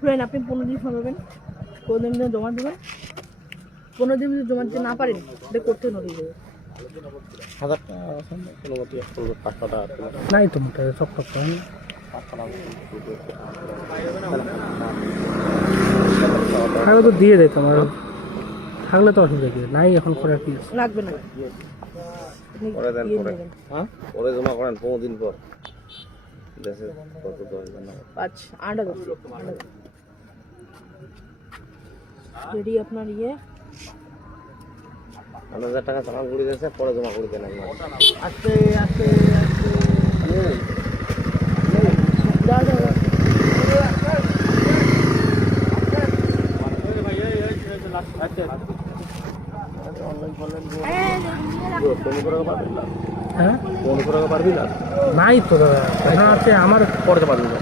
Friend আপনি 15 দিন সময় পাবেন, 15 দিন জমা দেবেন। 15 দিন যদি জমা দিতে না পারেন এটা করতে নদী দেবে 1000 টাকা কোনো মতে করবে 500 টাকা নাই তো মোটা সব টক হয় থাকলে তো দিয়ে দিতাম আর থাকলে তো অসুবিধা কি নাই এখন করে কি লাগবে না। পরে দেন পরে হ্যাঁ পরে জমা করেন 15 দিন পর দেশে কত 10 দিন 8 যদি আপনার ইয়ে 1000 টাকা চালান করে দিয়েছে পরে জমা করে দেন একবার আস্তে আস্তে হ্যাঁ ফোন করে পারবি না নাই তো দাদা এখন আছে আমার পরে পারবি না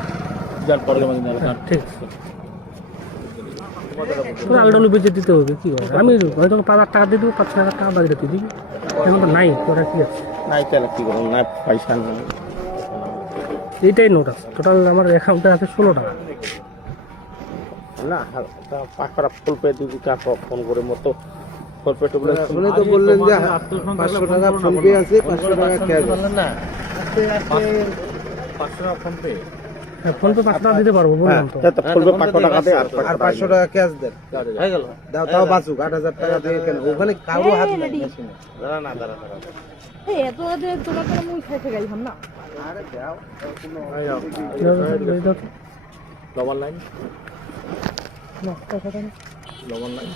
যার পরে জমা দিন ঠিক আছে তোর আলডালু বেঁচে দিতে হবে কি করে আমি হয়তো 5,000 টাকা দিয়ে দেবো 5,000 টাকা বাকি তুই দিবি এখন তো নাই তোরা কি আছে নাই কেন কি করুন না পয়সা নেই এইটাই নোট আছে টোটাল আমার অ্যাকাউন্টে আছে 16 টাকা না পাকড়া ফুল পে দিবি কা ফোন করে মতো ফুল পে তো বলে শুনে তো বললেন যে 500 টাকা ফোন পে আছে 500 টাকা ক্যাশ বললেন না আস্তে আস্তে 500 টাকা ফোন পে হ্যাঁ ফোন পে 5 টাকা দিতে পারবো বললাম তো তো ফুল পে 500 টাকা দে আর 500 টাকা ক্যাশ দেন হয়ে গেল দাও তাও বাঁচুক 8000 টাকা দিয়ে কেন ওখানে কারো হাত নাই দাঁড়া না দাঁড়া এই এত রাতে তোমার কোনো মুই খাইতে গাইলাম না। আরে দাও ডবল লাইন না কথা ডবল লাইন